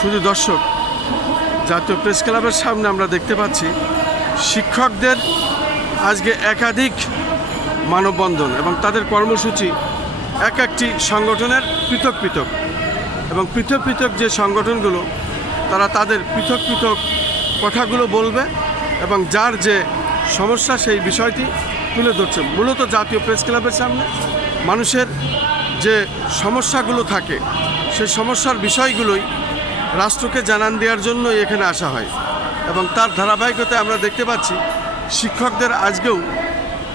শুধু দর্শক, জাতীয় প্রেস ক্লাবের সামনে আমরা দেখতে পাচ্ছি শিক্ষকদের আজকে একাধিক মানববন্ধন এবং তাদের কর্মসূচি এক একটি সংগঠনের পৃথক পৃথক, এবং পৃথক পৃথক যে সংগঠনগুলো তারা তাদের পৃথক পৃথক কথাগুলো বলবে এবং যার যে সমস্যা সেই বিষয়টি তুলে ধরছে। মূলত জাতীয় প্রেস ক্লাবের সামনে মানুষের যে সমস্যাগুলো থাকে সেই সমস্যার বিষয়গুলোই রাষ্ট্রকে জানান দেওয়ার জন্যই এখানে আসা হয়, এবং তার ধারাবাহিকতায় আমরা দেখতে পাচ্ছি শিক্ষকদের আজকেও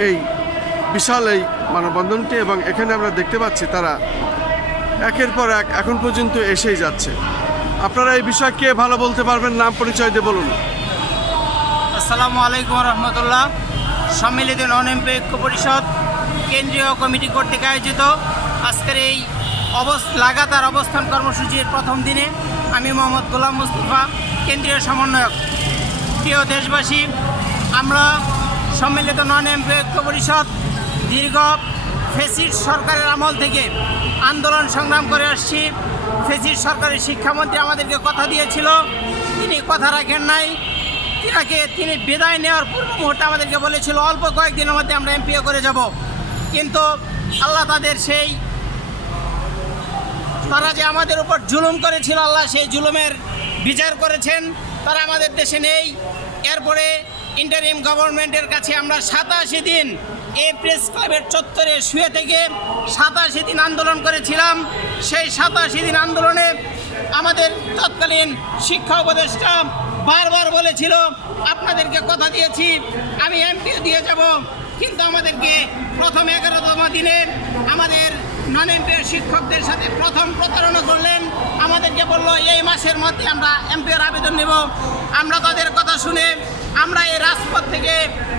এই বিশাল এই মানববন্ধনটি, এবং এখানে আমরা দেখতে পাচ্ছি তারা একের পর এক এখন পর্যন্ত এসেই যাচ্ছে। আপনারা এই বিষয়ে কে ভালো বলতে পারবেন? নাম পরিচয় দিয়ে বলুন। আসসালামু আলাইকুম রহমতুল্লাহ। সম্মিলিত নন এমপি ঐক্য পরিষদ কেন্দ্রীয় কমিটি কর্তৃক আয়োজিত আজকের এই লাগাতার অবস্থান কর্মসূচির প্রথম দিনে আমি মোহাম্মদ গোলাম মুস্তফা, কেন্দ্রীয় সমন্বয়ক। প্রিয় দেশবাসী, আমরা সম্মিলিত নন এমপি ঐক্য পরিষদ দীর্ঘ ফ্যাসিস্ট সরকারের আমল থেকে আন্দোলন সংগ্রাম করে আসছি। ফ্যাসিস্ট সরকারের শিক্ষামন্ত্রী আমাদেরকে কথা দিয়েছিল, তিনি কথা রাখেন নাই। তিনি বিদায় নেওয়ার পূর্ব মুহূর্তে আমাদেরকে বলেছিল অল্প কয়েকদিনের মধ্যে আমরা এমপিও করে যাব, কিন্তু আল্লাহ তাদের তারা যে আমাদের উপর জুলুম করেছিল, আল্লাহ সেই জুলুমের বিচার করেছেন। তারা আমাদের দেশে নেই। এরপরে ইন্টারিম গভর্নমেন্টের কাছে আমরা 87 দিন এই প্রেস ক্লাবের চত্বরে শুয়ে থেকে 87 দিন আন্দোলন করেছিলাম। সেই 87 দিন আন্দোলনে আমাদের তৎকালীন শিক্ষা উপদেষ্টা বারবার বলেছিল আপনাদেরকে কথা দিয়েছি আমি এমপিও দিয়ে যাব, কিন্তু আমাদেরকে প্রথম 11তম দিনে আমাদের নন এমপি শিক্ষকদের সাথে প্রথম প্রতারণা করলেন। আমাদেরকে বলল এই মাসের মধ্যে আমরা এমপির আবেদন নেব। আমরা তাদের কথা শুনে আমরা এই রাজপথ থেকে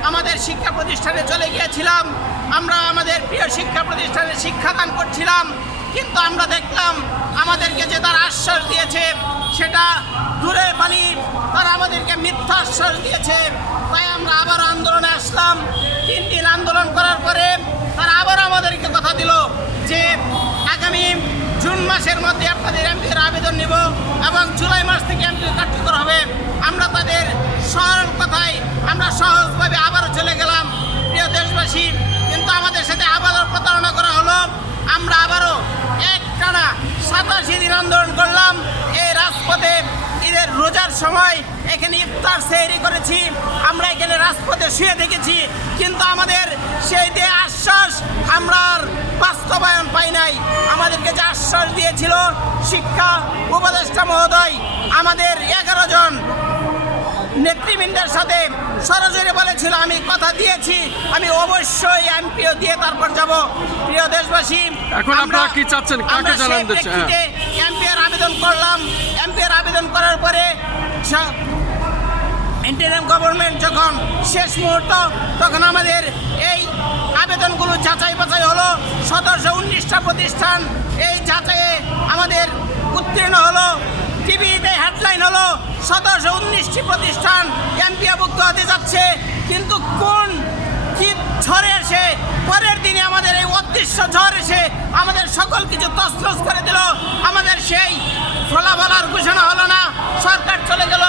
আমাদের শিক্ষা প্রতিষ্ঠানে চলে গিয়েছিলাম। আমরা আমাদের প্রিয় শিক্ষা প্রতিষ্ঠানে শিক্ষাদান করছিলাম, কিন্তু আমরা দেখলাম আমাদেরকে যে তারা আশ্বাস দিয়েছে সেটা দূরে বালি, তারা আমাদেরকে মিথ্যা আশ্বাস দিয়েছে। তাই আমরা আবারও আন্দোলনে আসলাম। 3 দিন আন্দোলন করার পরে তারা আবারও আমাদেরকে কথা দিল যে আগামী জুন মাসের মধ্যে আপনাদের এমপির আবেদন নিব এবং জুলাই মাস থেকে এমপি কার্যকর হবে। আমরা তাদের সরল কথায় আমরা সহজভাবে আবারও চলে গেলাম। প্রিয় দেশবাসী, কিন্তু আমাদের সাথে আবারও প্রতারণা করা হলো। আমরা আবারও একটানা 87 দিন আন্দোলন করলাম। এই রাজপথে ঈদের রোজার সময় এখানে ইফতার সেহরি করেছি, আমরা এখানে রাজপথে শুয়ে দেখেছি, কিন্তু আমাদের সেই যে আশ্বাস আমরা বাস্তবায়ন পাই নাই। আমাদেরকে যে আশ্বাস দিয়েছিল শিক্ষা উপদেষ্টা মহোদয়, আমাদের 11 জন নেতৃবৃন্দের সাথে সরাসরি বলেছিল আমি কথা দিয়েছি আমি অবশ্যই এমপিও দিয়ে তারপর যাব। প্রিয় দেশবাসী, এখন আপনারা কি চাচ্ছেন, কাকে জানান দিচ্ছেন? এমপির আবেদন করলাম। এমপির আবেদন করার পরে ইন্টারিম গভর্নমেন্ট যখন শেষ মুহূর্ত, তখন আমাদের এই আবেদনগুলো যাচাই বাছাই হলো। 1719টা প্রতিষ্ঠান এই যাচাইয়ে আমাদের উত্তীর্ণ হলো। টিভিতে হেডলাইন হলো 1719টি প্রতিষ্ঠান এমপিওভুক্ত হতে যাচ্ছে, কিন্তু কোন কি ঝড়ে এসে পরের দিনে আমাদের এই অদৃশ্য ঝড় এসে আমাদের সকল কিছু তছনছ করে দিল। আমাদের সেই ফলাফল আর ঘোষণা হলো না, সরকার চলে গেল।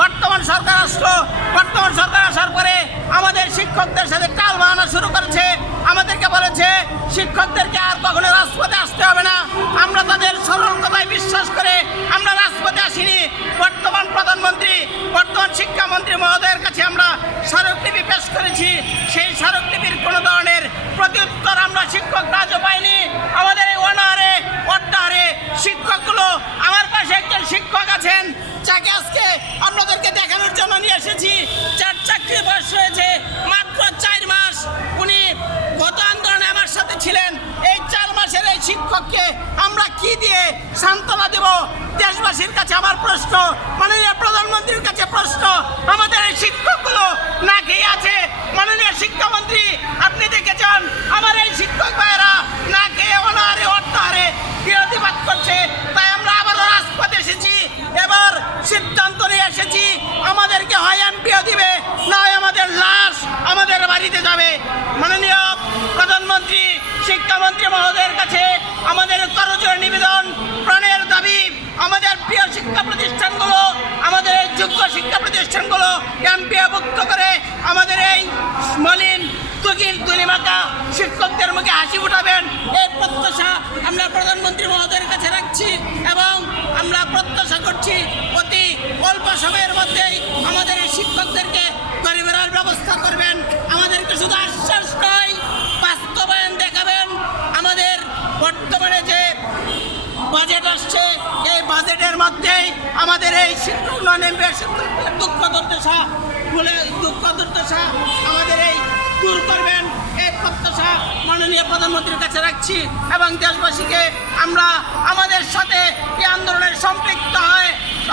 বর্তমান সরকার আসলো। বর্তমান সরকার আসার পরে আমাদের শিক্ষকদের সাথে টাল বাহানা শুরু করেছে। আমাদেরকে বলেছে শিক্ষকদেরকে আর কখনো রাজপথে আসতে হবে না। আমরা তাদের সরল কথায় বিশ্বাস করে আমরা রাজপথে আসিনি। বর্তমান প্রধানমন্ত্রী, বর্তমান শিক্ষামন্ত্রী মহোদয়ের কাছে আমরা স্মারকলিপি পেশ করেছি। সেই স্মারকলিপির কোনো ধরনের প্রত্যুত্তর আমরা শিক্ষকরা আজও পাইনি। আমাদের এই অনাহারে শিক্ষকগুলো, আমার পাশে একজন শিক্ষক আছেন যাকে আজকে আপনাদেরকে দেখানোর জন্য নিয়ে এসেছি। যার চাকরি বয়স হয়েছে মাত্র 4 মাস। উনি গত আন্দোলনে আমার সাথে ছিলেন। এই 4 মাসের এই শিক্ষককে আমরা কি দিয়ে সান্ত্বনা দেব? দেশবাসীর কাছে আমার প্রশ্ন, মাননীয় প্রধানমন্ত্রীর কাছে প্রশ্ন। আমাদের এই শিক্ষকগুলো না খেয়ে আছে। মাননীয় শিক্ষামন্ত্রী, আপনি দেখেছেন আমার এই শিক্ষক ভাইয়েরা না খেয়ে অনাহারে বিরোধিবাদ করছে। তাই আমরা আবারও রাজপথে এসেছি। এবার সিদ্ধান্ত নিয়ে এসেছি আমাদেরকে হয় এমপিও দিবে, না হয় আমাদের লাশ আমাদের বাড়িতে যাবে। মাননীয় প্রধানমন্ত্রী, শিক্ষামন্ত্রী মহোদয়ের কাছে আমাদের করজোড়ে নিবেদন, প্রাণের দাবি, আমাদের প্রিয় শিক্ষা প্রতিষ্ঠান প্রতিষ্ঠানগুলো ক্যাম্পিয়াভুক্ত করে আমাদের এই মলিন তুলিমাকা শিক্ষকদের মুখে হাসি উঠাবেন, এই প্রত্যাশা আমরা প্রধানমন্ত্রী মহোদয়ের কাছে রাখছি এবং আমরা প্রত্যাশা করছি অতি অল্প সময়ের মধ্যেই আমাদের এই শিক্ষকদেরকে বাড়ি ফেরার ব্যবস্থা করবেন। আমাদেরকে শুধু আশ্বাস নয়, বাস্তবায়ন দেখাবেন। আমাদের বর্তমানে যে বাজেট আসছে, এই বাজেটের মধ্যেই আমাদের এই শিক্ষক দুঃখ দুর্দশা আমাদের এই দূর করবেন, এই প্রত্যাশা মাননীয় প্রধানমন্ত্রীর কাছে রাখছি এবং দেশবাসীকে আমরা আমাদের সাথে এই আন্দোলনের সম্পৃক্ত হয়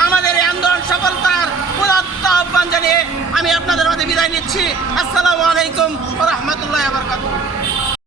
আমাদের এই আন্দোলন সফলতার উদাত্ত আহ্বান জানিয়ে আমি আপনাদের মধ্যে বিদায় নিচ্ছি। আসসালামু আলাইকুম ওয়া রাহমাতুল্লাহি ওয়া বারাকাতুহু।